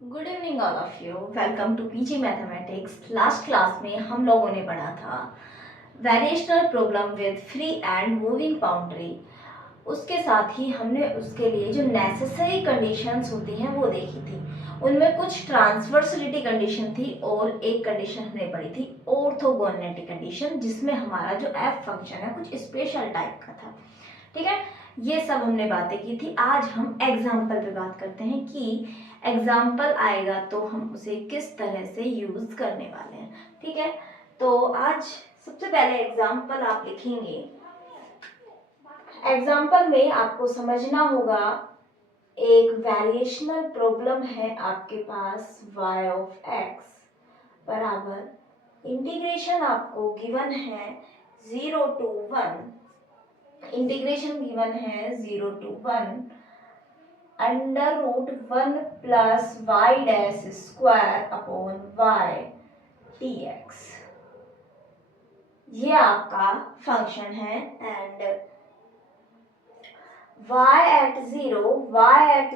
Good evening all of you. Welcome to PG mathematics. Last class में हम लोगों ने पढ़ा था variational problem with free and moving boundary. उसके साथ ही हमने उसके लिए जो नेसेसरी कंडीशंस होती हैं वो देखी थी। उनमें कुछ ट्रांसवर्सलिटी कंडीशन थी और एक कंडीशन हमने पढ़ी थी ऑर्थोगोनलिटी कंडीशन, जिसमें हमारा जो एफ फंक्शन है कुछ स्पेशल टाइप का था। ठीक है, ये सब हमने बातें की थी। आज हम एग्जाम्पल पे बात करते हैं कि एग्जाम्पल आएगा तो हम उसे किस तरह से यूज करने वाले हैं। ठीक है, तो आज सबसे पहले एग्जाम्पल आप लिखेंगे। एग्जाम्पल में आपको समझना होगा, एक वेरिएशनल प्रॉब्लम है आपके पास y ऑफ x बराबर इंटीग्रेशन आपको गिवन है 0 to 1, इंटीग्रेशन गिवन है 0 to 1 √1 plus y dash square upon y dx। ये आपका फंक्शन है एंड y एट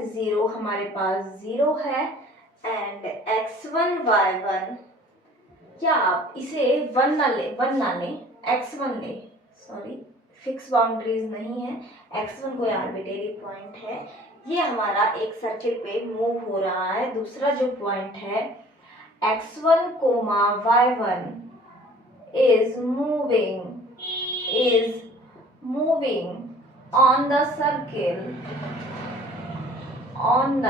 जीरो हमारे पास 0 है एंड x1 y1, क्या आप इसे 1 ना लें, x1 ले, सॉरी फिक्स बाउंड्रीज नहीं है, x1 कोई आर्बिट्रेरी पॉइंट है। ये हमारा एक सर्किल पे मूव हो रहा है। दूसरा जो पॉइंट है x1 comma y1 is moving on the circle on the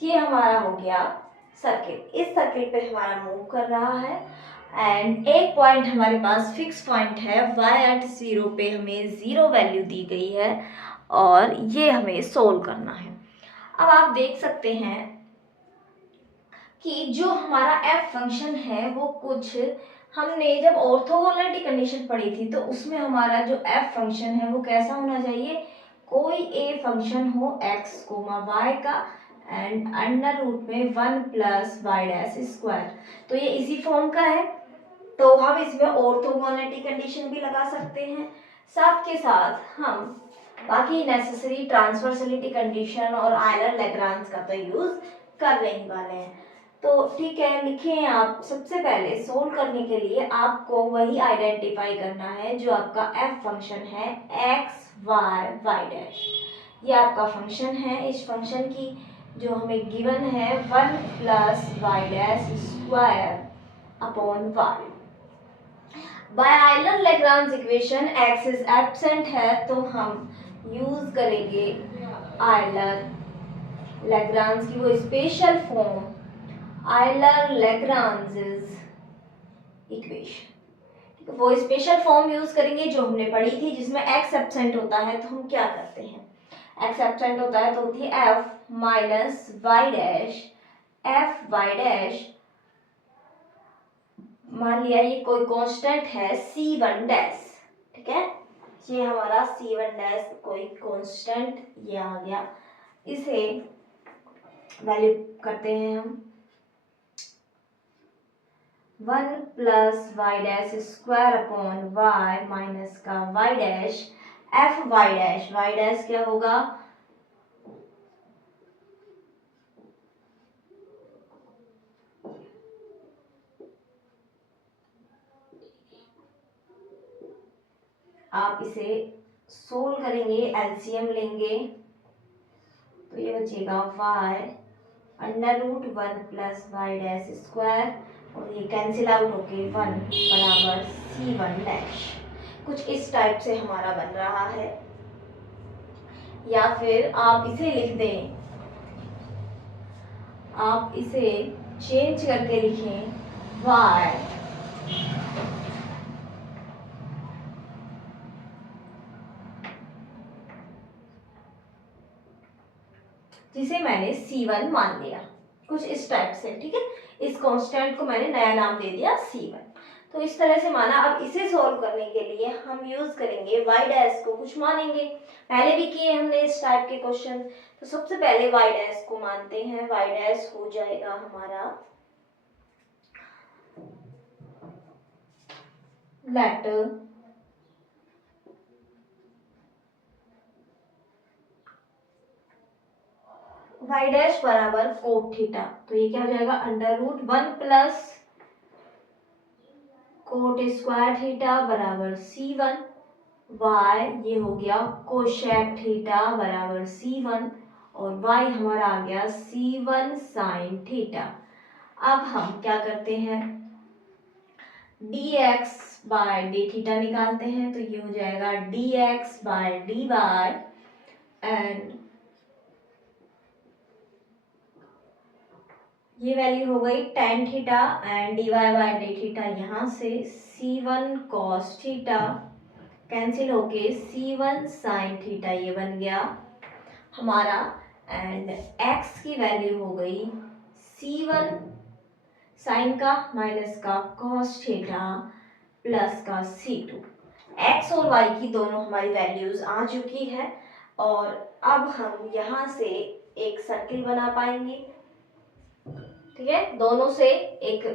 ये हमारा हो गया सर्किल। इस सर्किल पे हमारा मूव कर रहा है एंड एक पॉइंट हमारे पास फिक्स पॉइंट है y एट 0 पे हमें 0 वैल्यू दी गई है और ये हमें सोल्व करना है। अब आप देख सकते हैं कि जो हमारा f फंक्शन है वो कुछ, हमने जब ऑर्थोगोनलिटी कंडीशन पढ़ी थी तो उसमें हमारा जो f फंक्शन है वो कैसा होना चाहिए, कोई a फंक्शन हो x कोमा y का एंड अंडर रूट में 1 प्लस वाई डैश स्क्वायर। तो ये इसी फॉर्म का है, तो हम इसमें ऑर्थोगोनलिटी कंडीशन भी लगा सकते हैं। साथ के साथ हम बाकी नेसेसरी ट्रांसवर्सलिटी कंडीशन और आयलर लैग्रांज का तो यूज कर नहीं वाले हैं। तो ठीक है, लिखें आप। सबसे पहले सोल्व करने के लिए आपको वही आइडेंटिफाई करना है जो आपका एफ फंक्शन है एक्स वाई वाई डैश। ये आपका फंक्शन है। इस फंक्शन की जो हमें गिवन है 1 plus y dash square upon y. By Euler Lagrange equation x is absent है तो हम यूज करेंगे आयलर लैग्रांज की वो special form, Euler Lagrange's equation. वो स्पेशल फॉर्म यूज करेंगे जो हमने पढ़ी थी, जिसमें x एब्सेंट होता है तो हम क्या करते हैं, x एब्सेंट होता है तो होती है f minus y dash f y dash. मान लिया ये कोई कांस्टेंट है c1 डैश, ठीक है, ये हमारा c1 डैश कोई कांस्टेंट ये आ गया। इसे वैल्यू करते हैं हम 1 plus y dash square upon y minus का y dash f y dash. Y dash क्या होगा, आप इसे सोल्व करेंगे, एलसीएम लेंगे तो ये बचेगा y under root 1 plus y dash square और ये कैंसिल आउट होके 1 बराबर c1 डैश। कुछ इस टाइप से हमारा बन रहा है। या फिर आप इसे लिख दें, आप इसे चेंज करके लिखें y जिसे मैंने c1 मान लिया, कुछ इस टाइप से। ठीक है, इस कांस्टेंट को मैंने नया नाम दे दिया c1। तो इस तरह से माना। अब इसे सॉल्व करने के लिए हम यूज करेंगे y डैश को कुछ मानेंगे, पहले भी किए हमने इस टाइप के क्वेश्चन। तो सबसे पहले y डैश को मानते हैं। y डैश हो जाएगा हमारा लेट वाई डैश बराबर कोट थीटा, तो ये क्या हो जाएगा under root 1 plus cot square theta बराबर C1 वाई, ये हो गया कोशेक थीटा बराबर C1 और वाई हमारा आ गया C1 साइन थीटा। अब हम क्या करते हैं dx बाय डी थीटा निकालते हैं, तो ये हो जाएगा dx by d y and ये वैल्यू हो गई tan theta and dy by d theta, यहाँ से C1 cos थीटा कैंसिल होके C1 साइन थीटा ये बन गया हमारा एंड x की वैल्यू हो गई C1 साइन का माइनस का cos थीटा प्लस का C2। x और y की दोनों हमारी वैल्यूज आ चुकी है और अब हम यहाँ से एक सर्किल बना पाएंगे। ठीक है, दोनों से एक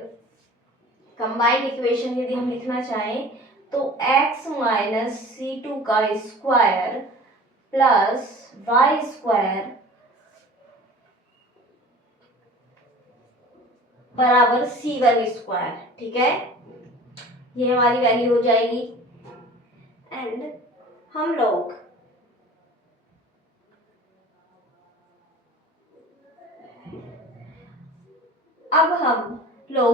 कंबाइंड इक्वेशन यदि हम लिखना चाहें तो x माइनस C2 का स्क्वायर प्लस वाई स्क्वायर बराबर C1 स्क्वायर। ठीक है, ये हमारी वैल्यू हो जाएगी एंड हम लोग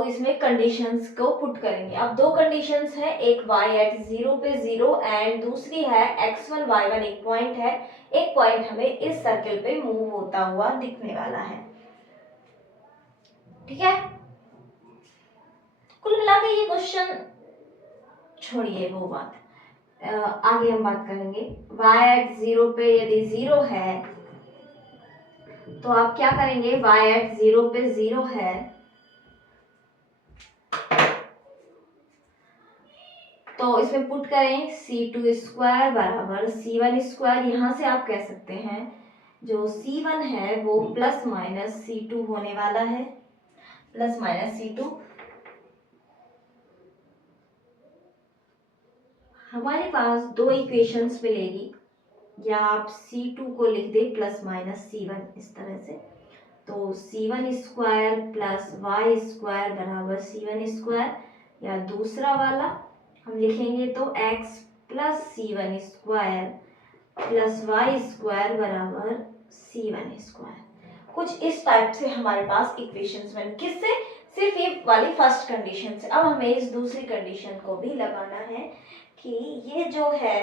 इसमें कंडीशंस को पुट करेंगे। अब दो कंडीशंस है, एक y एट 0 पे 0 एंड दूसरी है x1 y1 एक पॉइंट है, एक पॉइंट हमें इस सर्किल पे मूव होता हुआ दिखने वाला है। ठीक है, कुल मिला के ये क्वेश्चन छोड़िए वो बात, आगे हम बात करेंगे। y एट 0 पे यदि 0 है तो आप क्या करेंगे, y एट 0 पे 0 है तो इसमें पुट करें C2 स्क्वायर बराबर C1 स्क्वायर। यहाँ से आप कह सकते हैं जो C1 है वो प्लस माइनस C2 होने वाला है, प्लस माइनस C2। हमारे पास दो इक्वेशंस मिलेगी, या आप C2 को लिख दे प्लस माइनस C1 इस तरह से, तो C1 square plus y square बराबर C1 स्क्वायर, या दूसरा वाला हम लिखेंगे तो x plus C1 square plus y square बराबर C1 स्क्वायर। कुछ इस टाइप से हमारे पास इक्वेशंस बन, किससे, सिर्फ ये वाली फर्स्ट कंडीशन से। अब हमें इस दूसरी कंडीशन को भी लगाना है कि ये जो है,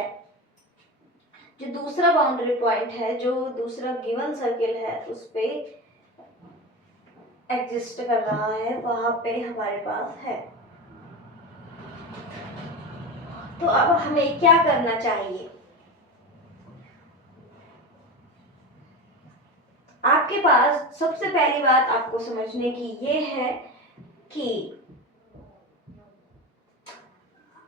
जो दूसरा बाउंड्री पॉइंट है, जो दूसरा गिवन सर्किल है उस पे एग्जिस्ट कर रहा है, वहां पे हमारे पास है। तो अब हमें क्या करना चाहिए, आपके पास सबसे पहली बात आपको समझने की ये है कि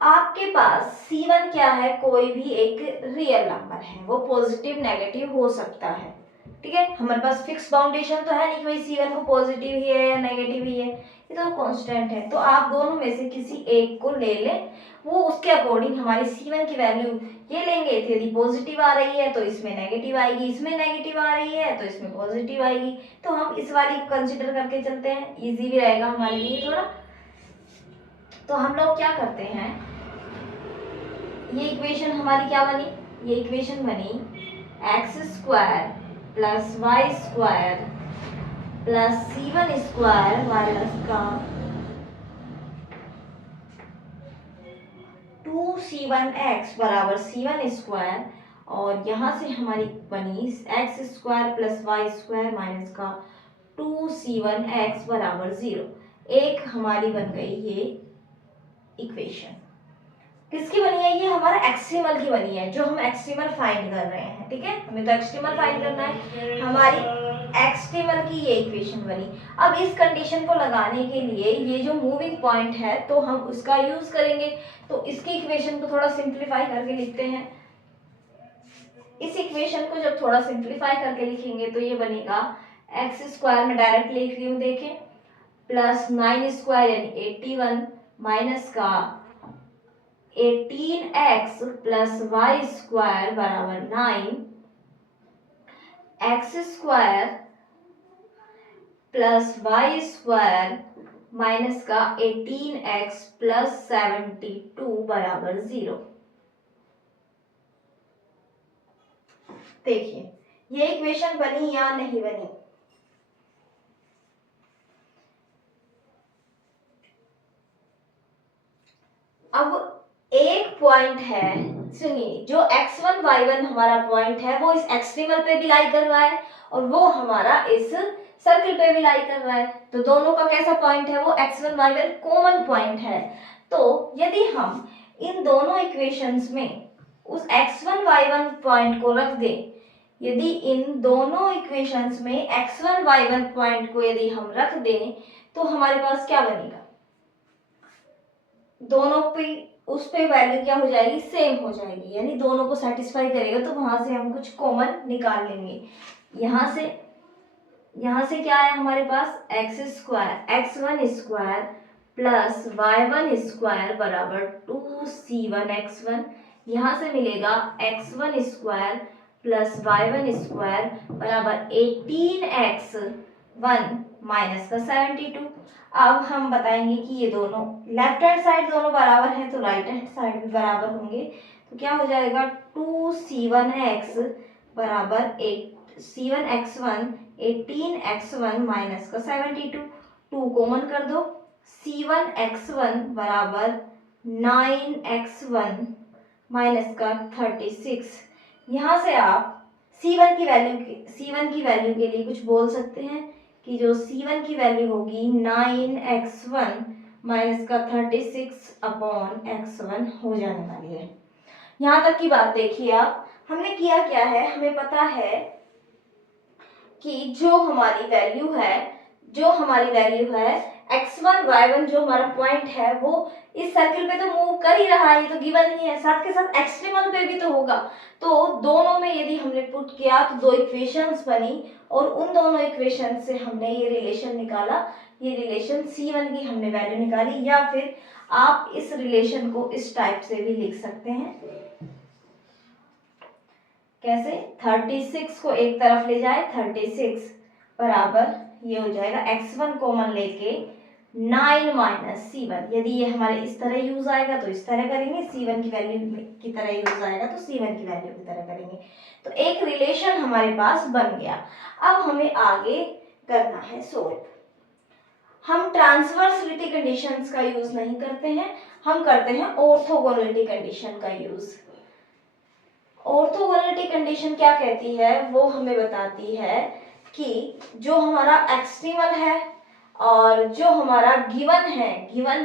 आपके पास C1 क्या है, कोई भी एक रियल नंबर है, वो पॉजिटिव नेगेटिव हो सकता है। ठीक है, हमारे पास फिक्स बाउंडेशन तो है नहीं कि भाई C1 को पॉजिटिव ही है या नेगेटिव ही है, ये तो कांस्टेंट है। तो आप दोनों में से किसी एक को ले लें, वो उसके अकॉर्डिंग हमारी C1 की वैल्यू ये लेंगे, तो यदि पॉजिटिव आ रही है तो इसमें नेगेटिव आएगी, इसमें नेगेटिव आ रही है तो इसमें पॉजिटिव आएगी। तो हम इस वाली को कंसिडर करके चलते हैं, इजी भी रहेगा हमारे लिए थोड़ा। तो हम लोग क्या करते हैं, ये इक्वेशन हमारी क्या बनी, ये इक्वेशन बनी x square plus y square plus C1 square minus का 2C1x बराबर C1 स्क्वायर, और यहाँ से हमारी बनी x square plus y square minus का 2C1x बराबर 0। एक हमारी बन गई ये इक्वेशन। किसकी बनी है, ये हमारा एक्सट्रीमल की बनी है, जो हम एक्सट्रीमल फाइंड कर रहे हैं। ठीक है, हमें तो एक्सट्रीमल फाइंड करना है, हमारी एक्सट्रीमल की ये इक्वेशन बनी। अब इस कंडीशन को लगाने के लिए ये जो मूविंग पॉइंट है तो हम उसका यूज करेंगे, तो इसकी इक्वेशन को थोड़ा सिंप्लीफाई करके लिखते हैं। इस इक्वेशन को जब थोड़ा सिंप्लीफाई करके लिखेंगे तो ये बनेगा एक्स स्क्वायर में डायरेक्ट लिख रही हूँ, देखें, प्लस 9 स्क्वायर यानी 81 माइनस का 18x प्लस वाई स्क्वायर बराबर 9, x square plus y square minus का 18x प्लस 72 बराबर 0। देखिए ये इक्वेशन बनी या नहीं बनी। अब एक पॉइंट है, सुनिए, जो x1 y1 हमारा पॉइंट है वो इस एक्सट्रीमल पे भी लाई कर रहा है और वो हमारा इस सर्किल पे भी लाई कर रहा है। तो दोनों का कैसा पॉइंट है, वो x1 y1 कॉमन पॉइंट है। तो यदि हम इन दोनों इक्वेशंस में उस x1 y1 पॉइंट को रख दें, यदि इन दोनों इक्वेशंस में x1 y1 पॉइंट को यदि हम रख दें तो हमारे पास क्या बनेगा, दोनों पे उस पे वैल्यू क्या हो जाएगी, सेम हो जाएगी, यानी दोनों को सेटिस्फाई करेगा। तो वहां से हम कुछ कॉमन निकाल लेंगे। यहाँ से क्या है हमारे पास, x square x1 square plus y1 square बराबर 2c1x1। यहाँ से मिलेगा x1 square plus y1 square बराबर 18x1 माइनस का 72। अब हम बताएंगे कि ये दोनों लेफ्ट हैंड साइड दोनों बराबर है तो राइट हैंड साइड भी बराबर होंगे। तो क्या हो जाएगा, 2c1x बराबर 8c1x1 18x1 माइनस का 72। 2 कॉमन कर दो, c1x1 बराबर 9x1 माइनस का 36। यहाँ से आप c1 की वैल्यू के लिए कुछ बोल सकते हैं कि जो c1 की वैल्यू होगी 9x1 माइनस का 36 अपॉन x1 हो जाने वाली है। यहाँ तक की बात देखिए आप, हमने किया क्या है, हमें पता है कि जो हमारी वैल्यू है x1 y1 जो हमारा पॉइंट है वो इस सर्किल पे तो मूव कर ही रहा है, ये तो गिवन ही है, साथ के साथ एक्सट्रीमल पे भी तो होगा। तो दोनों में यदि हमने पुट किया तो दो इक्वेशंस बनी और उन दोनों इक्वेशन से हमने ये रिलेशन निकाला। ये रिलेशन c1 की हमने वैल्यू निकाली, या फिर आप इस रिलेशन को इस टाइप से भी लिख सकते हैं। कैसे, 36 को एक तरफ ले जाए, 36 बराबर ये हो जाएगा x1 कॉमन लेके 9 माइनस c1। यदि ये हमारे इस तरह यूज आएगा तो इस तरह करेंगे, c1 की वैल्यू की तरह यूज आएगा तो c1 की वैल्यू की तरह करेंगे। तो एक रिलेशन हमारे पास बन गया। अब हमें आगे करना है सोल्व। हम ट्रांसवर्सलिटी कंडीशंस का यूज नहीं करते हैं, हम करते हैं ऑर्थोगोनलिटी कंडीशन का यूज। ऑर्थोगोनलिटी कंडीशन क्या कहती है, वो हमें बताती है कि जो हमारा एक्सट्रीमल है और जो हमारा गिवन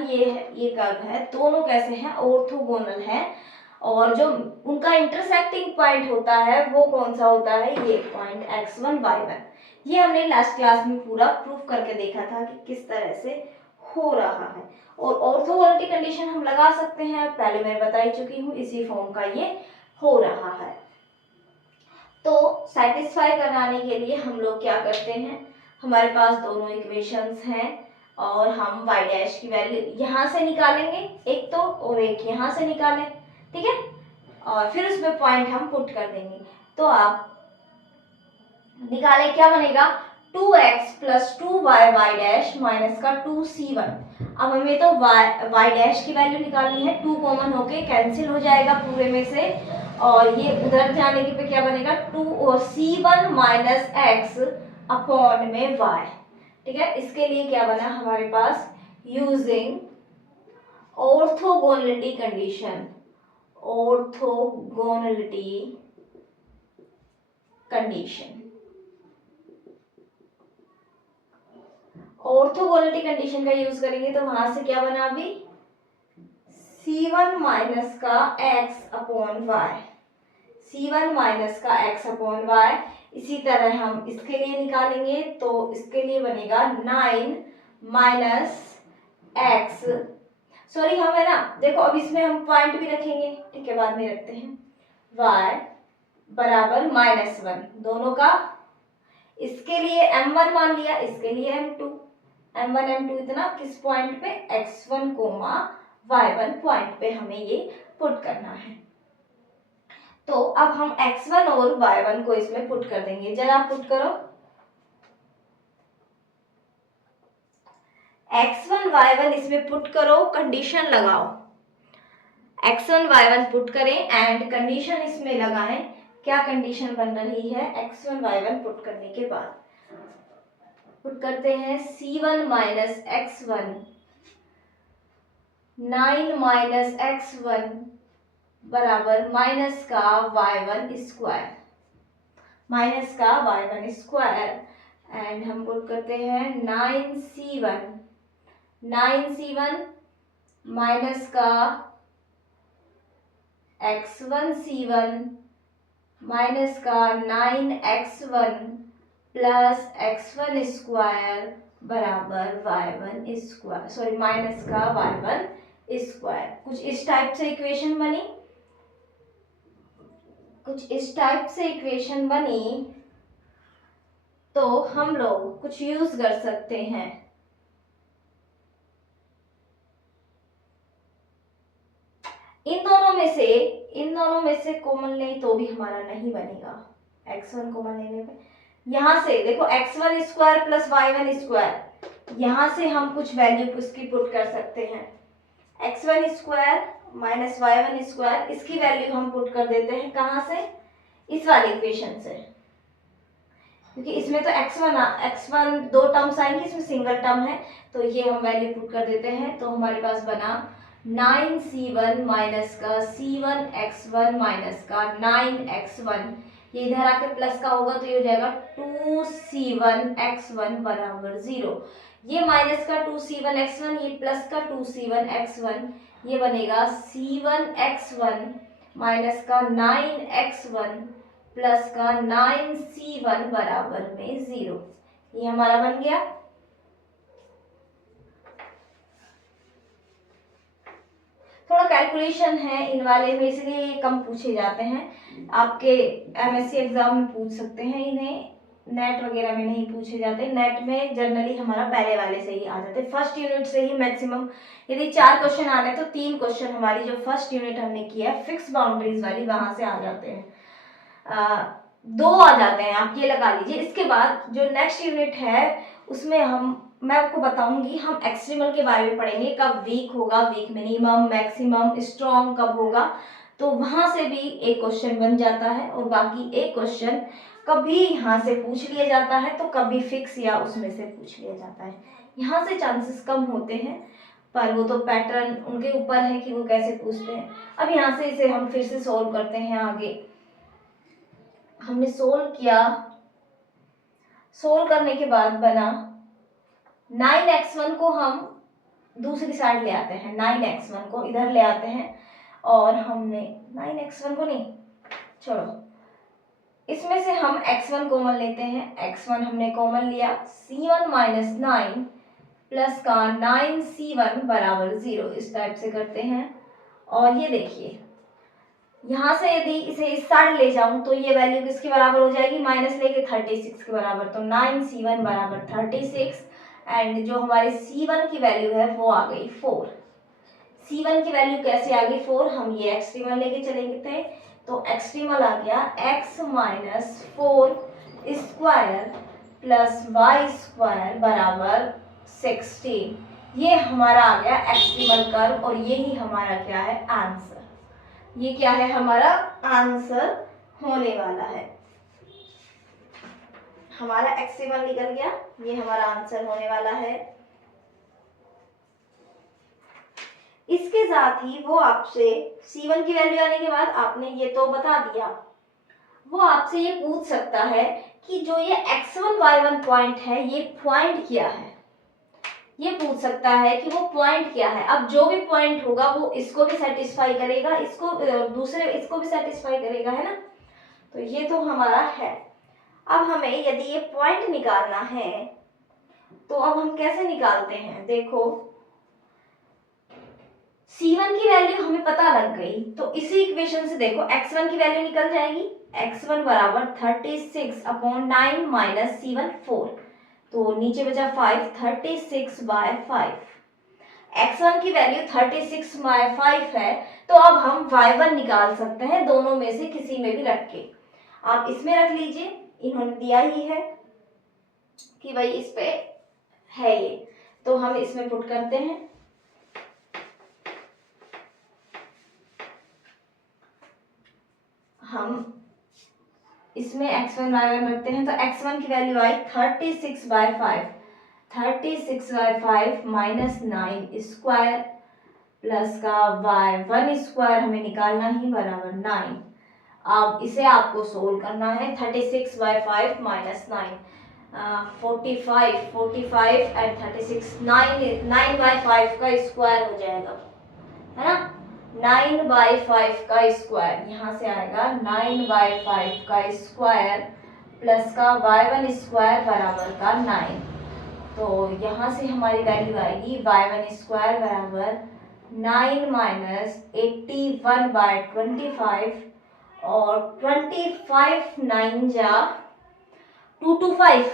ये है, ये कर्व है, दोनों कैसे हैं, ऑर्थोगोनल है। और जो उनका इंटरसेक्टिंग पॉइंट होता है वो कौन सा होता है, ये पॉइंट x1 y1। ये हमने लास्ट क्लास में पूरा प्रूफ करके देखा था कि किस तरह से हो रहा है। और ऑर्थोगोनलिटी कंडीशन हम लगा सकते हैं, पहले मैं बता ही चुकी हूँ, इसी फॉर्म का ये हो रहा है। तो सेटिस्फाई कराने के लिए हम लोग क्या करते हैं, हमारे पास दोनों इक्वेशंस हैं और हम y डैश की वैल्यू यहाँ से निकालेंगे एक तो, और एक यहाँ से निकालें, ठीक है, और फिर उसमें पॉइंट हम पुट कर देंगे। तो आप निकालें, क्या बनेगा, 2x plus 2y y dash minus का 2c1। अब हमें तो y डैश की वैल्यू निकालनी है, 2 कॉमन होके कैंसिल हो जाएगा पूरे में से, और ये उधर जाने के पे क्या बनेगा, 2 और c1 माइनस x अपॉन में y। ठीक है, इसके लिए क्या बना हमारे पास, using orthogonality condition, orthogonality condition का यूज करेंगे तो वहां से क्या बना, अभी c1 माइनस का x upon y, c1 minus का x अपॉन y। इसी तरह हम इसके लिए निकालेंगे तो इसके लिए बनेगा 9 माइनस x, सॉरी हम है ना, देखो अब इसमें हम पॉइंट भी रखेंगे, ठीक है, बाद में रखते हैं, y बराबर -1 दोनों का, इसके लिए m1 मान लिया, इसके लिए m2, m1 m2 इतना किस पॉइंट पे, x1 कोमा y1 पॉइंट पे हमें ये पुट करना है। तो अब हम x1 और y1 को इसमें पुट कर देंगे, जरा पुट करो, x1 y1 इसमें पुट करो, कंडीशन लगाओ। x1 y1 पुट करें एंड कंडीशन इसमें लगाएं। क्या कंडीशन बन रही है? x1 y1 पुट करने के बाद पुट करते हैं c1 minus x1 9 minus x1 बराबर माइनस का y1 स्क्वायर, माइनस का y1 स्क्वायर एंड हम पुट करते हैं 9c1 माइनस का x1 c1 माइनस का 9x1 प्लस x1 स्क्वायर बराबर y1 स्क्वायर, सॉरी माइनस का y1 स्क्वायर। कुछ इस टाइप से इक्वेशन बनी, कुछ इस टाइप से इक्वेशन बनी तो हम लोग कुछ यूज कर सकते हैं। इन दोनों में से कॉमन ले तो भी हमारा नहीं बनेगा। x1 कॉमन लेने पे यहां से देखो x1 square plus y1 square, यहां से हम कुछ वैल्यू उसकी पुट कर सकते हैं। x1 square minus y1 square, इसकी वैल्यू हम पुट कर देते हैं कहां से? इस वाले इक्वेशन से, क्योंकि इसमें तो x1 दो टर्म्स आएंगे, इसमें सिंगल टर्म है, तो ये हम वैल्यू पुट कर देते हैं। तो हमारे पास बना 9c1 माइनस का c1 x1 माइनस का 9x1, ये इधर आके प्लस का होगा तो ये हो जाएगा 2c1 x1 बराबर 0। ये माइनस का 2c1 x1, ये प्लस का 2c1 x1, ये बनेगा c1 x1 माइनस का 9x1 प्लस का 9c1 बराबर में 0। ये हमारा बन गया। थोड़ा कैलकुलेशन है इन वाले में, इसलिए ये कम पूछे जाते हैं। आपके एमएससी एग्जाम में पूछ सकते हैं इन्हें, नेट वगैरह में नहीं पूछे जाते। नेट में जनरली हमारा पहले वाले से ही आ जाते, फर्स्ट यूनिट से ही मैक्सिमम। यदि 4 क्वेश्चन आने तो 3 क्वेश्चन हमारी जो फर्स्ट यूनिट हमने किया है फिक्स बाउंड्रीज वाली, वहां से आ जाते हैं। 2 आ जाते हैं, आप ये लगा लीजिए। इसके बाद जो नेक्स्ट यूनिट है उसमें मैं आपको बताऊंगी, हम एक्सट्रीमल के बारे में पढ़ेंगे, कब वीक होगा, वीक मिनिमम मैक्सिमम, स्ट्रॉन्ग कब होगा, तो वहां से भी एक क्वेश्चन बन जाता है। और बाकी एक क्वेश्चन कभी यहाँ से पूछ लिया जाता है तो कभी फिक्स या उसमें से पूछ लिया जाता है। यहाँ से चांसेस कम होते हैं, पर वो तो पैटर्न उनके ऊपर है कि वो कैसे पूछते हैं। अब यहाँ से इसे हम फिर से सोल्व करते हैं। आगे हमने सोल्व किया, सोल्व करने के बाद बना 9x1 को हम दूसरी साइड ले आते हैं, 9x1 को इधर ले आते हैं और हमने 9x1 को नहीं छोड़ो, इसमें से हम x1 कॉमन लेते हैं। x1 हमने कॉमन लिया, c1 माइनस 9 प्लस का 9c1 बराबर 0, इस टाइप से करते हैं। और ये देखिए यहाँ से यदि इसे इस साइड ले जाऊं तो ये वैल्यू किसके बराबर हो जाएगी? माइनस लेके 36 के बराबर, तो 9c1 बराबर 36 एंड जो हमारे c1 की वैल्यू है वो आ गई 4। c1 की वैल्यू कैसे आ गई? 4। हम ये एक्सट्रीमल लेके चलेंगे थे, तो एक्सट्रीमल आ गया x minus 4 square plus y square बराबर 16। ये हमारा आ गया एक्सट्रीमल कर्व और यही हमारा क्या है? आंसर। ये क्या है? हमारा आंसर होने वाला है। हमारा एक्सट्रीमल निकल गया, ये हमारा आंसर होने वाला है। इसके साथ ही वो आपसे C1 की वैल्यू आने के बाद आपने ये तो बता दिया, वो आपसे ये पूछ सकता है कि जो ये x1 y1 पॉइंट है ये पॉइंट क्या है, ये पूछ सकता है कि वो पॉइंट क्या है। अब जो भी पॉइंट होगा वो इसको भी सेटिस्फाई करेगा, इसको दूसरे इसको भी सेटिस्फाई करेगा, है ना। तो ये तो हमारा है। अब हमें यदि ये पॉइंट निकालना है तो अब हम कैसे निकालते हैं? देखो C1 की वैल्यू हमें पता लग गई, तो इसी इक्वेशन से देखो x1 की वैल्यू निकल जाएगी। x1 बराबर 36 अपॉन 9 माइनस C1 4, तो नीचे बचा 5, 36 बाय 5। x1 की वैल्यू 36 बाय 5 है, तो अब हम y1 निकाल सकते हैं दोनों में से किसी में भी रख के। आप इसमें रख लीजिए, इन्होंने दिया ही है कि भाई इस पे है ये, तो हम इसमें पुट करते हैं। हम इसमें x1 y1 रखते हैं तो x1 की वैल्यू आई 36/5, 36/5 माइनस 9 स्क्वायर प्लस का y1 स्क्वायर हमें निकालना ही बराबर 9। अब इसे आपको सोल्व करना है। 36/5 माइनस 9, 45 एंड 36, 9/5 का स्क्वायर हो जाएगा, है ना। 9/5 का स्क्वायर यहाँ से आएगा 9/5 का स्क्वायर प्लस का y1 स्क्वायर बराबर का 9। तो यहाँ से हमारी वैल्यू आएगी y1 स्क्वायर बराबर 9 माइनस 81/25 और 25 9 जा 225,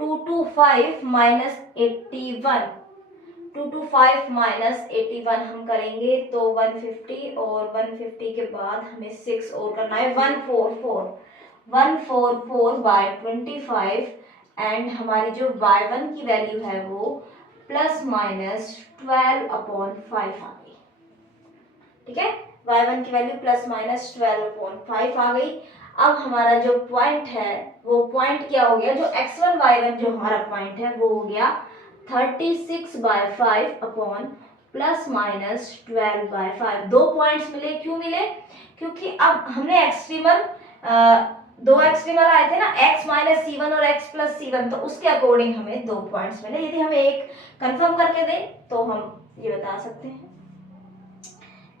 225 माइनस 81, 225 माइनस 81 हम करेंगे तो 150 और 150 के बाद हमें 6 और करना है 144, 144/25 एंड हमारी जो y1 की वैल्यू है वो प्लस माइनस 12/5 आ गई। ठीक है, y1 की वैल्यू प्लस माइनस 12/5 आ गई। अब हमारा जो पॉइंट है वो पॉइंट क्या हो गया, जो x1 y1 जो हमारा पॉइंट है वो हो गया 36/5 अपॉन प्लस माइनस 12/5। दो पॉइंट्स मिले, क्यों मिले, क्योंकि अब हमने एक्सट्रीमल दो एक्सट्रीमल आए थे ना, x माइनस C1 और x प्लस C1, तो उसके अकॉर्डिंग हमें दो पॉइंट्स मिले। यदि हमें एक कंफर्म करके दे तो हम ये बता सकते हैं।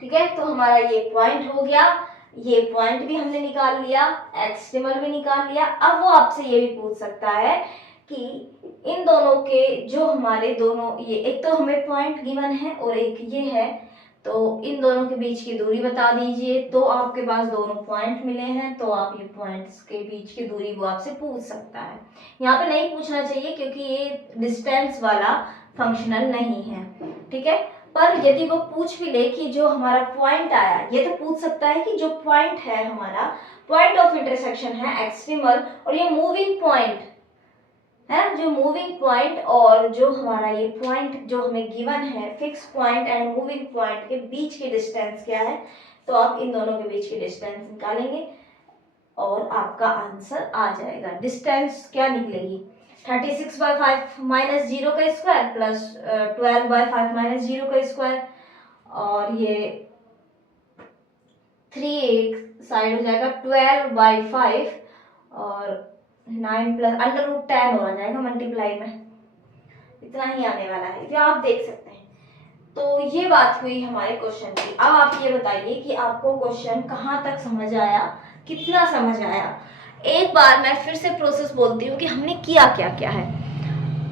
ठीक है, तो हमारा ये पॉइंट हो गया, ये पॉइंट भी हमने निकाल लिया, एक्सट्रीमल भी निकाल लिया। अब वो आपसे ये भी पूछ सकता है कि इन दोनों के जो हमारे दोनों, ये एक तो हमें पॉइंट गिवन है और एक ये है, तो इन दोनों के बीच की दूरी बता दीजिए। तो आपके पास दोनों पॉइंट मिले हैं तो आप ये पॉइंट्स के बीच की दूरी वो आपसे पूछ सकता है। यहाँ पे नहीं पूछना चाहिए क्योंकि ये डिस्टेंस वाला फंक्शनल नहीं है। ठीक है, पर यदि वो पूछ भी ले कि जो हमारा पॉइंट आया, ये तो पूछ सकता है कि जो पॉइंट है हमारा पॉइंट ऑफ इंटरसेक्शन है एक्सट्रीमल और ये मूविंग पॉइंट है, जो मूविंग पॉइंट और जो हमारा ये पॉइंट जो हमें गिवन है fix point and moving point के बीच की डिस्टेंस क्या है, तो आप इन दोनों के बीच की डिस्टेंस निकालेंगे और आपका आंसर आ जाएगा। डिस्टेंस क्या निकलेगी, 36/5 माइनस 0 का स्क्वायर प्लस 12/5 माइनस 0 का स्क्वायर, और ये 3 एक साइड हो जाएगा 12/5 और 9 प्लस √10 हो जाएगा मल्टीप्लाई में, इतना ही आने वाला है, ये आप देख सकते हैं। तो ये बात हुई हमारे क्वेश्चन की। अब आप ये बताइए कि आपको क्वेश्चन कहाँ तक समझ आया, कितना समझ आया। एक बार मैं फिर से प्रोसेस बोलती हूँ कि हमने किया क्या क्या है।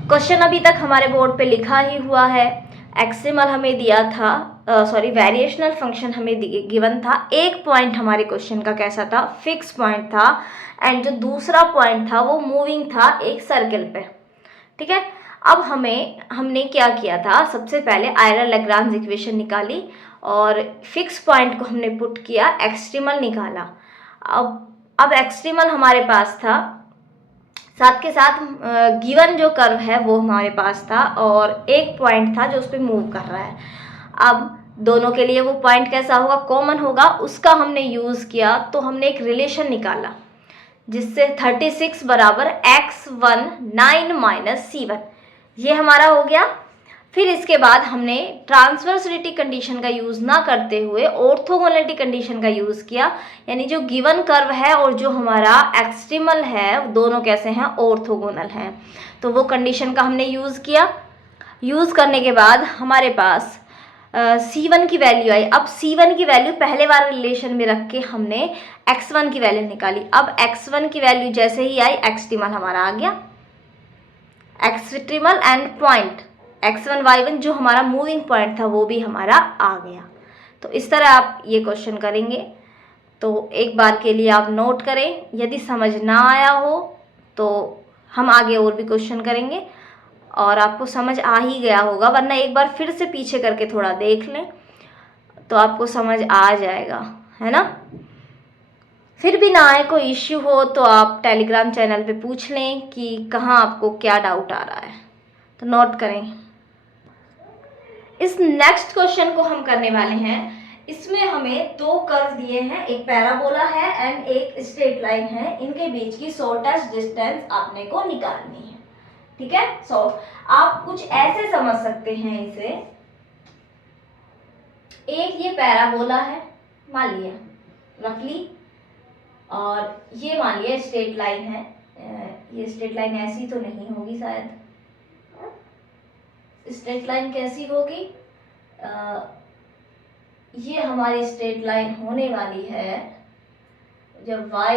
क्वेश्चन अभी तक हमारे बोर्ड पे लिखा ही हुआ है, एक्सट्रीमल हमें दिया था, वेरिएशनल फंक्शन हमें गिवन था, एक पॉइंट हमारे क्वेश्चन का कैसा था, फिक्स पॉइंट था, एंड जो दूसरा पॉइंट था वो मूविंग था एक सर्कल पे। ठीक है, अब हमने क्या किया था, सबसे पहले आयलर लैग्रांज इक्वेशन निकाली और फिक्स पॉइंट को हमने पुट किया, एक्सट्रीमल निकाला। अब एक्सट्रीमल हमारे पास था, साथ के साथ गिवन जो कर्व है वो हमारे पास था और एक पॉइंट था जो उस पर मूव कर रहा है। अब दोनों के लिए वो पॉइंट कैसा होगा, कॉमन होगा, उसका हमने यूज़ किया। तो हमने एक रिलेशन निकाला जिससे 36 बराबर x1 9 माइनस C1, ये हमारा हो गया। फिर इसके बाद हमने ट्रांसवर्सिटी कंडीशन का यूज़ ना करते हुए ऑर्थोगोनलिटी कंडीशन का यूज़ किया, यानी जो गिवन कर्व है और जो हमारा एक्सट्रीमल है दोनों कैसे हैं, ऑर्थोगोनल हैं। तो वो कंडीशन का हमने यूज़ किया। यूज़ करने के बाद हमारे पास C1 की वैल्यू आई। अब C1 की वैल्यू पहले वाले रिलेशन में रख के हमने x1 की वैल्यू निकाली। अब x1 की वैल्यू जैसे ही आई, एक्सट्रीमल हमारा आ गया, extremal and point x1 y1 जो हमारा मूविंग पॉइंट था वो भी हमारा आ गया। तो इस तरह आप ये क्वेश्चन करेंगे। तो एक बार के लिए आप नोट करें, यदि समझ ना आया हो तो हम आगे और भी क्वेश्चन करेंगे और आपको समझ आ ही गया होगा, वरना एक बार फिर से पीछे करके थोड़ा देख लें तो आपको समझ आ जाएगा, है ना। फिर भी ना आए, कोई इश्यू हो तो आप टेलीग्राम चैनल पे पूछ लें कि कहाँ आपको क्या डाउट आ रहा है। तो नोट करें। इस नेक्स्ट क्वेश्चन को हम करने वाले हैं। इसमें हमें दो कर्व दिए हैं, एक पैराबोला है एंड एक स्ट्रेट लाइन है। इनके बीच की शॉर्टेस्ट डिस्टेंस आपने को निकालनी है। ठीक है। सो आप कुछ ऐसे समझ सकते हैं इसे, एक ये पैराबोला है मान लिया रफली, और ये मान लिया स्ट्रेट लाइन है। ये स्ट्रेट लाइन ऐसी तो नहीं होगी शायद, स्ट्रेट लाइन कैसी होगी, ये हमारी स्ट्रेट लाइन होने वाली है जब y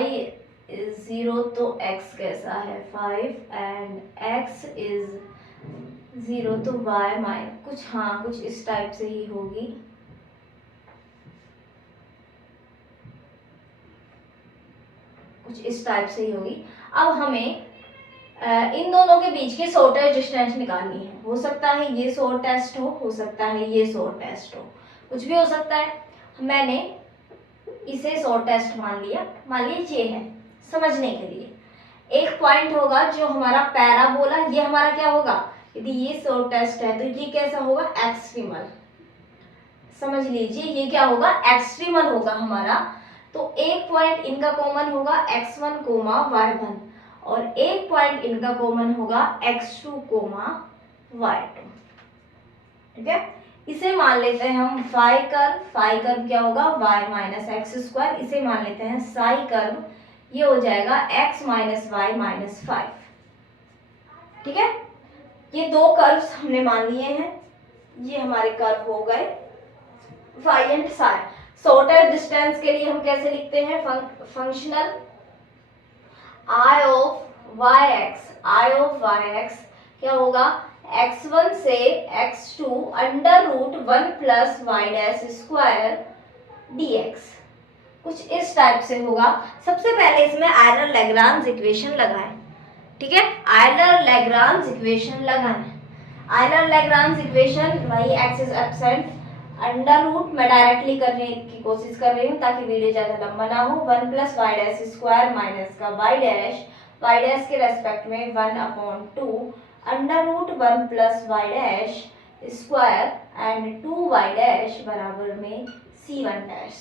इज 0 तो x कैसा है 5 एंड x इज 0 तो y माइनस कुछ, हाँ कुछ इस टाइप से ही होगी। कुछ इस टाइप से ही होगी। अब हमें इन दोनों के बीच की शॉर्टेस्ट डिस्टेंस निकालनी है। हो सकता है ये शॉर्टेस्ट हो सकता है ये शॉर्टेस्ट हो, कुछ भी हो सकता है। मैंने इसे शॉर्टेस्ट मान लिया ये है समझने के लिए। एक पॉइंट होगा जो हमारा पैराबोला, ये हमारा क्या होगा, यदि ये शॉर्टेस्ट है तो ये कैसा होगा एक्सट्रीमल, समझ लीजिए ये क्या होगा एक्सट्रीमल होगा हमारा। तो एक पॉइंट इनका कॉमन होगा x1 y1 और एक पॉइंट इनका कॉमन होगा x2 y2। ठीक है, इसे मान लेते हैं हम फाई कर्व क्या होगा y माइनस एक्स स्क्वायर, इसे मान लेते हैं साई कर्व, ये हो जाएगा x माइनस वाई माइनस 5। ठीक है, ये दो कर्व्स हमने मान लिए हैं, ये हमारे कर्व हो गए y and psi. Shortest distance के लिए हम कैसे लिखते हैं, functional I of y x क्या होगा x1 से x2 under root 1 plus y dash square dx, कुछ इस टाइप से होगा। सबसे पहले इसमें आयलर लैग्रांज इक्वेशन लगाएं। ठीक है, आयलर लैग्रांज इक्वेशन लगाएं। आयलर लैग्रांज इक्वेशन वही x is absent, under root मैं डायरेक्टली करने की कोशिश कर रही हूँ ताकि वीडियो ज्यादा लंबा ना हो। 1 plus y dash square minus का वाई डैश के रेस्पेक्ट में 1/2 under root 1 plus y dash square and 2 y dash बराबर में c1 डैश।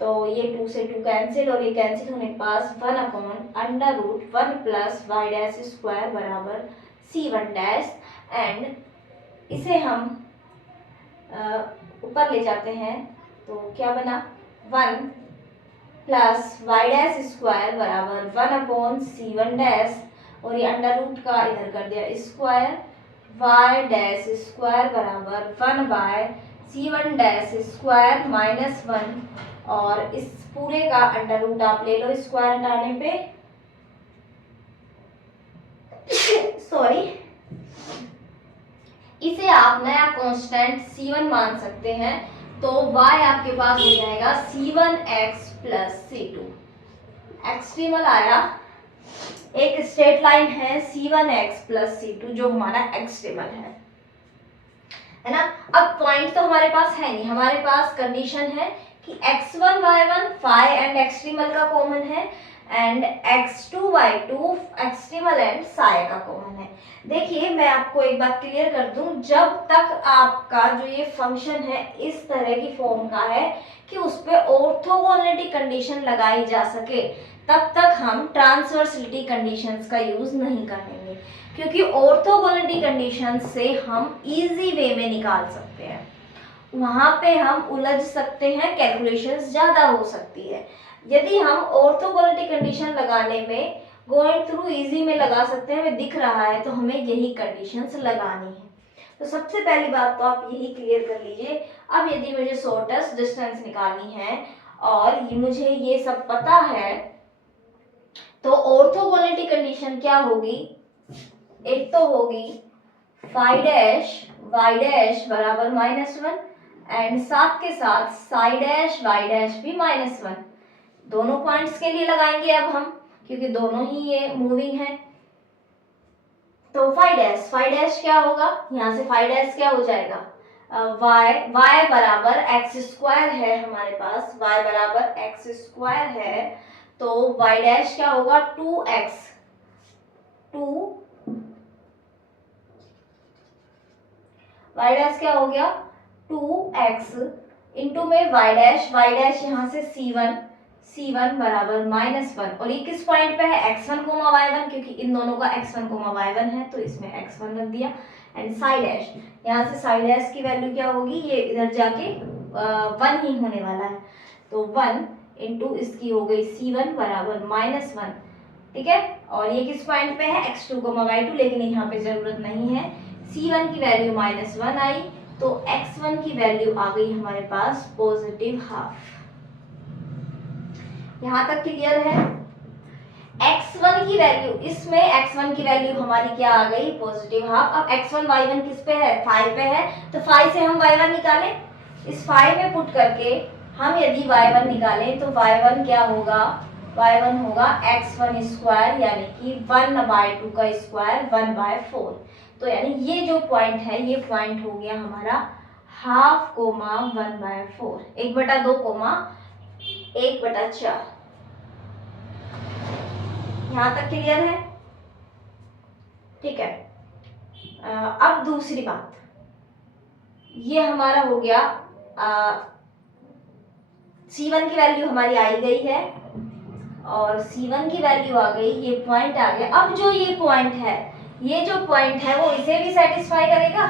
तो ये 2 से 2 कैंसिल और ये कैंसिल होने के पास 1/√1 प्लस वाई डैश स्क्वायर बराबर c1 डैश। एंड इसे हम ऊपर ले जाते हैं तो क्या बना 1 प्लस वाई डैश स्क्वायर बराबर 1/c1 डैश और ये अंडर रूट का इधर कर दिया स्क्वायर, वाई डैश स्क्वायर बराबर 1/c1 डैश स्क्वायर माइनस 1 और इस पूरे का अंडर रूट आप ले लो स्क्वायर हटाने पे सॉरी, इसे आप नया कांस्टेंट c1 मान सकते हैं। तो y आपके पास हो जाएगा c1x प्लस c2। एक्सट्रीमल आया, एक स्ट्रेट लाइन है c1x प्लस c2 जो हमारा एक्सट्रीमल है ना। अब पॉइंट तो हमारे पास है नहीं, हमारे पास कंडीशन है कि x1 y1 phi and extremal का कॉमन है and x2 y2 extremal and psi का कॉमन है। देखिए मैं आपको एक बात क्लियर कर दूं, जब तक आपका जो ये फंक्शन है इस तरह की फॉर्म का है कि उस पे ऑर्थोगोनलिटी कंडीशन लगाई जा सके, तब तक हम ट्रांसवर्सिलिटी कंडीशंस का यूज नहीं करेंगे, क्योंकि ऑर्थोगोनलिटी कंडीशन से हम इजी वे में निकाल सकते हैं, वहां पे हम उलझ सकते हैं, कैलकुलेशंस ज्यादा हो सकती है। यदि हम ऑर्थोगोनलिटी कंडीशन लगाने में गोइंग थ्रू इजी में लगा सकते हैं, हमें दिख रहा है तो हमें यही कंडीशंस लगानी है। तो सबसे पहली बात तो आप यही क्लियर कर लीजिए। अब यदि मुझे शॉर्टेस्ट डिस्टेंस निकालनी है और मुझे ये सब पता है तो ऑर्थोगोनलिटी कंडीशन क्या होगी, एक तो होगी फाई डैश वाई डैश बराबर -1 एंड साथ के साथ साई डैश वाई डैश भी -1। दोनों पॉइंट्स के लिए लगाएंगे अब हम, क्योंकि दोनों ही ये मूविंग है। तो फाई डैश क्या होगा, यहाँ से फाई डैश क्या हो जाएगा y बराबर एक्स स्क्वायर है, हमारे पास y बराबर एक्स स्क्वायर है, तो y डैश क्या होगा 2x वाई डैश क्या हो गया 2x इंटू में वाई डैश यहाँ से c1 बराबर -1 और ये किस पॉइंट पे है x1 कोमा y1 क्योंकि इन दोनों का x1 कोमा y1 है तो इसमें x1 रख दिया एंड साई डैश यहाँ से साई डैश की वैल्यू क्या होगी ये इधर जाके 1 ही होने वाला है तो 1 इंटू इसकी हो गई c1 बराबर -1 ठीक है और ये किस पॉइंट पे है x2 कोमा y2 लेकिन यहाँ पे जरूरत नहीं है c1 की वैल्यू -1 आई तो x1 की वैल्यू आ गई हमारे पास पॉजिटिव हाफ। यहाँ तक क्लियर है। x1 की वैल्यू इसमें x1 की वैल्यू हमारी क्या आ गई पॉजिटिव हाफ। अब x1 y1 किस पे है 5 पे है तो 5 से हम y1 निकालें इस 5 में पुट करके हम यदि y1 निकालें तो y1 क्या होगा y1 होगा x1 स्क्वायर यानी कि 1/2 का स्क्वायर 1/4 तो यानी ये जो पॉइंट है ये पॉइंट हो गया हमारा हाफ कोमा 1/4 1/2 कोमा 1/4। यहाँ तक क्लियर है ठीक है। अब दूसरी बात ये हमारा हो गया C1 की वैल्यू हमारी आई गई है और C1 की वैल्यू आ गई ये पॉइंट आ गया। अब जो ये पॉइंट है ये जो पॉइंट है वो इसे भी सेटिस्फाई करेगा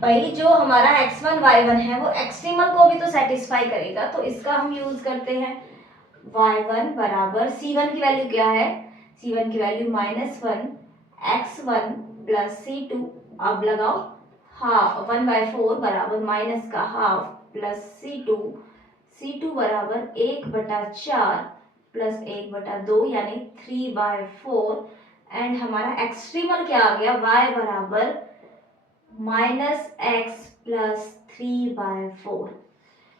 भाई जो हमारा x1 y1 है वो एक्सट्रीमल को भी तो सेटिस्फाई करेगा तो इसका हम यूज करते हैं y1 बराबर C1 की वैल्यू क्या है C1 की वैल्यू -1 x1 प्लस C2 अब लगाओ हाफ 1/4 बराबर माइनस का हाफ प्लस C2 बराबर 1/4 प्लस 1/2 यानी 3/4 एंड हमारा एक्सट्रीमल क्या आ गया y बराबर -x प्लस 3/4।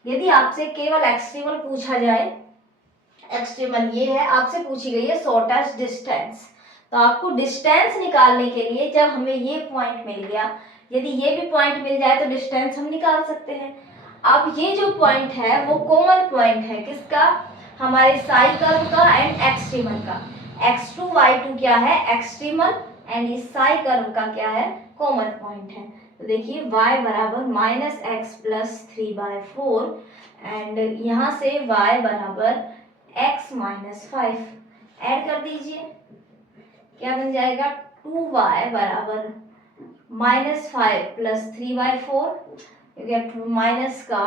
यदि आपसे केवल एक्सट्रीमल पूछा जाए एक्सट्रीमल ये है आपसे पूछी गई है शॉर्टेस्ट डिस्टेंस तो आपको डिस्टेंस निकालने के लिए जब हमें ये पॉइंट मिल गया यदि ये भी पॉइंट मिल जाए तो डिस्टेंस हम निकाल सकते हैं। अब ये जो पॉइंट है वो कॉमन पॉइंट है किसका हमारे साई कर्व का एंड एक्सट्रीमल का x2 y2 क्या है एक्सट्रीमल एंड इस साई कर्व का क्या है कॉमन पॉइंट है तो देखिए y बराबर -x प्लस 3/4 एंड यहाँ से y बराबर x -5 ऐड कर दीजिए क्या बन जाएगा 2y बराबर -5 प्लस 3/4 क्योंकि माइनस का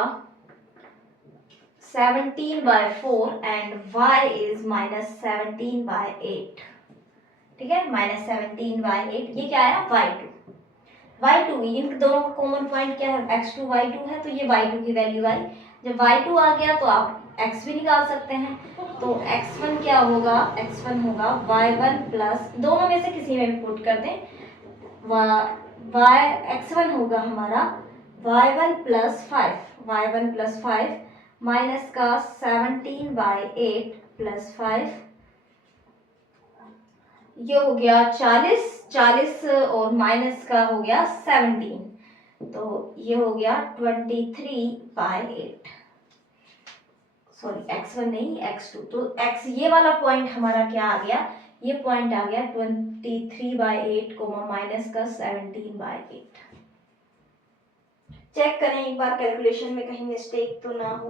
17/4 एंड y इज -17/8 ठीक है -17/8 ये क्या है y2 इन दोनों का कॉमन पॉइंट क्या है x2 y2 है तो ये y2 की वैल्यू आई जब y2 आ गया तो आप x भी निकाल सकते हैं तो x1 क्या होगा x1 होगा y1 प्लस दोनों में से किसी में भी पुट कर दें x1 होगा हमारा y1 प्लस 5 माइनस का 17/8 प्लस 5 ये हो गया 40 और माइनस का हो गया 17 तो ये हो गया 23/8 सॉरी x1 नहीं x2 तो x ये वाला पॉइंट हमारा क्या आ गया ये पॉइंट आ गया 23/8 कोमा माइनस का 17/8। चेक करें एक बार कैलकुलेशन में कहीं मिस्टेक तो ना हो।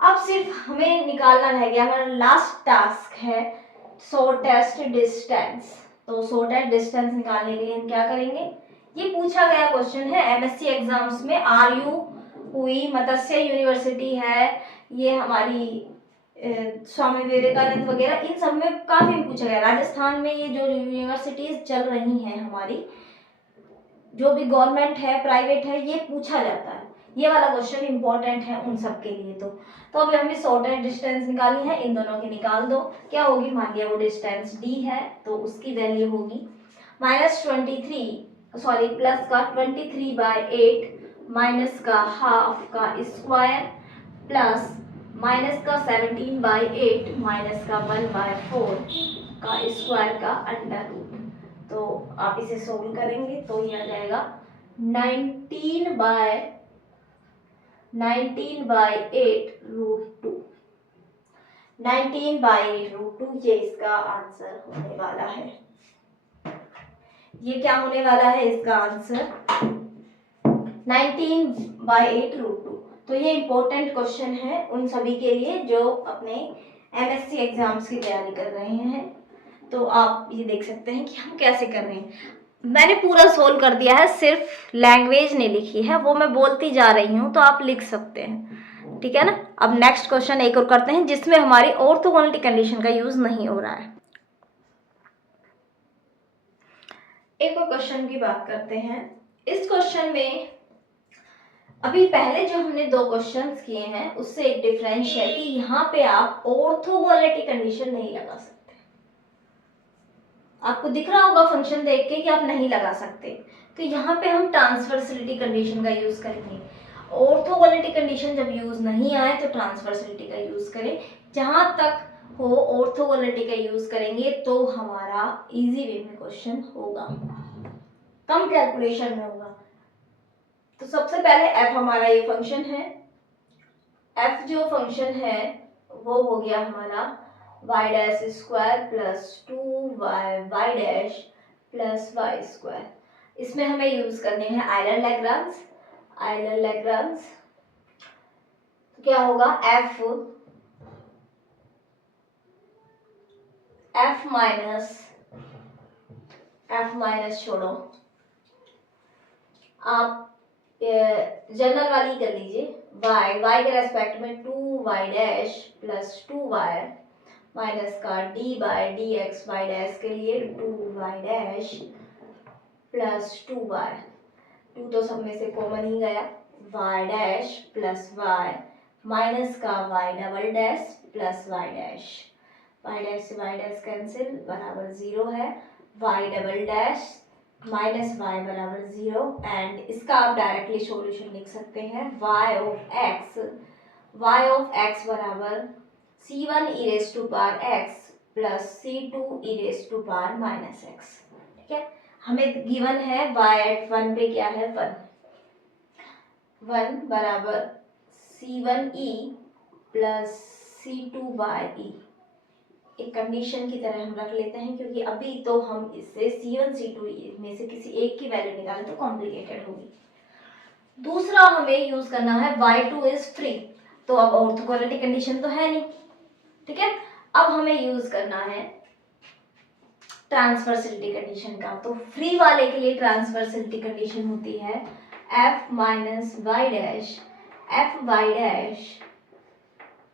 अब सिर्फ हमें निकालना रह गया हमारा लास्ट टास्क है शॉर्टेस्ट डिस्टेंस तो शॉर्टेस्ट डिस्टेंस निकालने के लिए हम क्या करेंगे ये पूछा गया क्वेश्चन है एमएससी एग्जाम्स में आरयू हुई मत्स्य यूनिवर्सिटी है ये हमारी स्वामी विवेकानंद वगैरह इन सब में काफी पूछा गया। राजस्थान में ये जो यूनिवर्सिटीज चल रही हैं हमारी जो भी गवर्नमेंट है प्राइवेट है ये पूछा जाता है ये वाला क्वेश्चन इंपॉर्टेंट है उन सब के लिए तो अभी हमें शॉर्टेस्ट डिस्टेंस निकालनी है इन दोनों की निकाल दो क्या होगी मान लिया वो डिस्टेंस d है तो उसकी वैल्यू होगी -23 सॉरी प्लस का 23/8 माइनस का हाफ का स्क्वायर प्लस माइनस का 17/8 माइनस का 1/4 का स्क्वायर का अंडर रूट तो आप इसे सोल्व करेंगे तो ये आ जाएगा 19/8 √2 ये इसका आंसर होने वाला है। ये क्या होने वाला है इसका आंसर 19/8√2। तो ये इम्पोर्टेंट क्वेश्चन है उन सभी के लिए जो अपने MSc एग्जाम्स की तैयारी कर रहे हैं। तो आप ये देख सकते हैं कि हम कैसे कर रहे हैं। मैंने पूरा सोल्व कर दिया है, सिर्फ लैंग्वेज नहीं लिखी है, वो मैं बोलती जा रही हूँ, तो आप लिख सकते हैं, ठीक है ना। अब नेक्स्ट क्वेश्चन एक और करते हैं जिसमें हमारी ऑर्थोगोनलिटी कंडीशन का यूज नहीं हो रहा है। एक और क्वेश्चन की बात करते हैं। इस क्वेश्चन में अभी पहले जो हमने 2 क्वेश्चंस किए हैं उससे एक डिफरेंस है कि यहाँ पे आप ऑर्थोगोनलिटी कंडीशन नहीं लगा सकते। आपको दिख रहा होगा फंक्शन देख के कि आप नहीं लगा सकते, तो यहाँ पे हम ट्रांसवर्सिलिटी कंडीशन का यूज करेंगे। ऑर्थोगोनलिटी कंडीशन जब यूज नहीं आए तो ट्रांसवर्सिलिटी का यूज करें। जहां तक हो ऑर्थोगोनलिटी का यूज करेंगे तो हमारा इजी वे में क्वेश्चन होगा, कम कैलकुलेशन में होगा। तो सबसे पहले एफ हमारा ये फंक्शन है। एफ जो फंक्शन है वो हो गया हमारा y dash square plus 2y y dash plus y square. इसमें हमें यूज करने हैं आयलर लैग्रांज। तो क्या होगा f माइनस छोड़ो, आप जनरल वाली कर लीजिए। y के रेस्पेक्ट में 2y dash plus 2y minus का d/dx y डैश के लिए 2y डैश प्लस 2y, 2 तो सब में से कॉमन ही गया, y dash plus y minus का y double dash plus y dash से y डैश कैंसिल बराबर 0 है, y double dash minus y बराबर 0। एंड इसका आप डायरेक्टली सॉल्यूशन लिख सकते हैं y ऑफ x बराबर c1 e raise to power x plus c2 e raise to power minus x। ठीक है, हमें गिवन है y एट 1 पे क्या है 1 बराबर c1e प्लस c2/e। एक कंडीशन की तरह हम रख लेते हैं क्योंकि अभी तो हम इससे c1 c2 में से किसी एक की वैल्यू निकालें तो कॉम्प्लिकेटेड होगी। दूसरा हमें यूज करना है y2 इज फ्री, तो अब ऑर्थोगोनलिटी कंडीशन तो है नहीं, ठीक है। अब हमें यूज करना है ट्रांसवर्सिलिटी कंडीशन का। तो फ्री वाले के लिए ट्रांसवर्सिलिटी कंडीशन होती है f minus y dash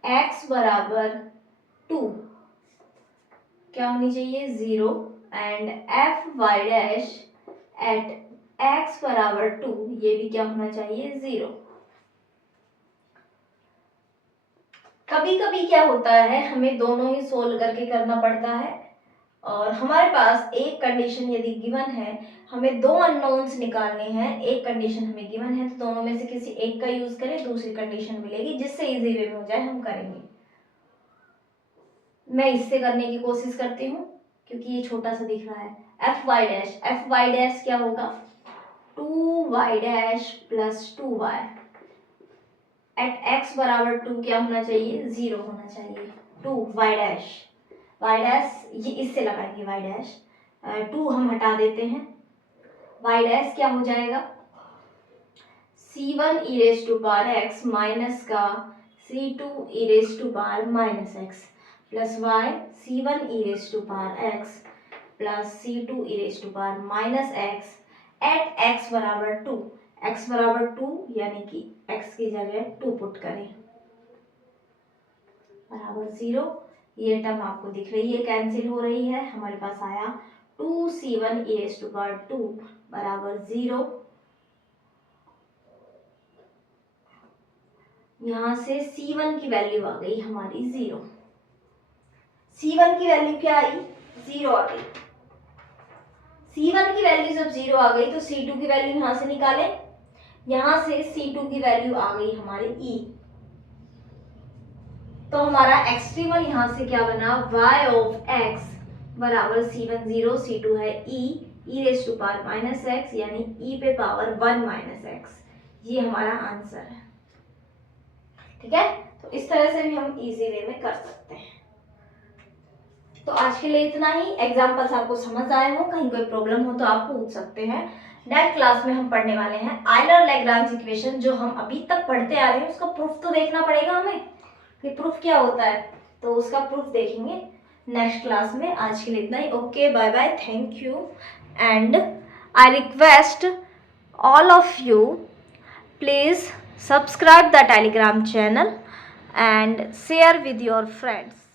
x बराबर 2 क्या होनी चाहिए 0 and f y dash at x बराबर 2 ये भी क्या होना चाहिए 0। कभी कभी क्या होता है हमें दोनों ही सोल्व करके करना पड़ता है और हमारे पास एक कंडीशन यदि गिवन है, हमें 2 अननोन्स निकालने हैं, एक कंडीशन हमें गिवन है तो दोनों में से किसी एक का यूज करें, दूसरी कंडीशन मिलेगी जिससे इजी वे में हो जाए हम करेंगे। मैं इससे करने की कोशिश करती हूँ क्योंकि ये छोटा सा दिख रहा है। एफ वाई डैश क्या होगा 2y dash plus 2y eight x बराबर 2 क्या होना चाहिए 0 होना चाहिए। 2y डैश ये इससे लगाएंगे y डैश 2 हम हटा देते हैं, y डैश क्या हो जाएगा c1 e raise to power x minus का c2 e raise to power minus x plus y c1 e raise to power x plus c2 e raise to power minus x at x बराबर 2 यानी कि x की जगह 2 put करें बराबर 0। ये term आपको दिख रही है कैंसिल हो रही है, हमारे पास आया 2c1 e raise to power 2 बराबर 0। यहाँ से c1 की वैल्यू आ गई हमारी 0। c1 की वैल्यू क्या आई 0 आ गई। c1 की वैल्यू जब 0 आ गई तो c2 की वैल्यू यहाँ से निकालें, यहाँ से c2 की वैल्यू आ गई हमारी e। तो हमारा एक्सट्रीमल यहाँ से क्या बना y ऑफ x बराबर c1 0 c2 है e raise to power minus x यानी e पे पावर 1 माइनस x, ये हमारा आंसर है। ठीक है, तो इस तरह से भी हम इजी वे में कर सकते हैं। तो आज के लिए इतना ही। एग्जाम्पल्स आपको समझ आए हो, कहीं कोई प्रॉब्लम हो तो आप पूछ सकते हैं। नेक्स्ट क्लास में हम पढ़ने वाले हैं आयलर लैग्रांज इक्वेशन, जो हम अभी तक पढ़ते आ रहे हैं। उसका प्रूफ तो देखना पड़ेगा हमें कि प्रूफ क्या होता है, तो उसका प्रूफ देखेंगे नेक्स्ट क्लास में। आज के लिए इतना ही। Okay, bye bye, thank you, and I request all of you, please subscribe the Telegram channel and share with your friends.